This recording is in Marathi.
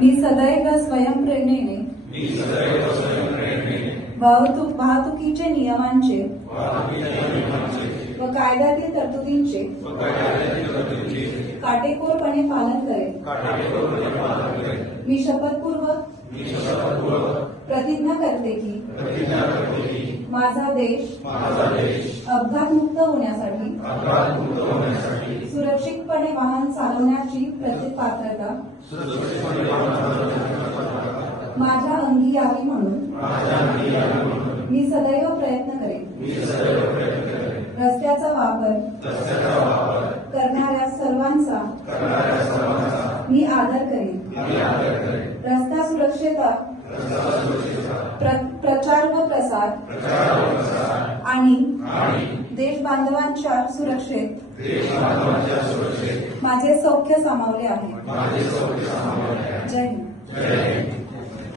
मी सदैव स्वयंप्रेरणेने वाहतुकीचे नियमांचे व कायद्यातील तरतुदींचे काटेकोरपणे पालन करेन. मी शपथपूर्वक प्रतिज्ञा करते की माझा देश अपघातमुक्त होण्यासाठी सुरक्षितपणे वाहन चालवण्याची पात्रता माझ्या अंगी यावी म्हणून मी सदैव प्रयत्न करेन. रस्त्याचा वापर करणाऱ्या सर्वांचा मी आदर करेन. रस्ता सुरक्षेचा प्रचार व प्रसार आणि देश बांधवांच्या सुरक्षेत माझे सौख्य सामावले आहे. जय हिंद.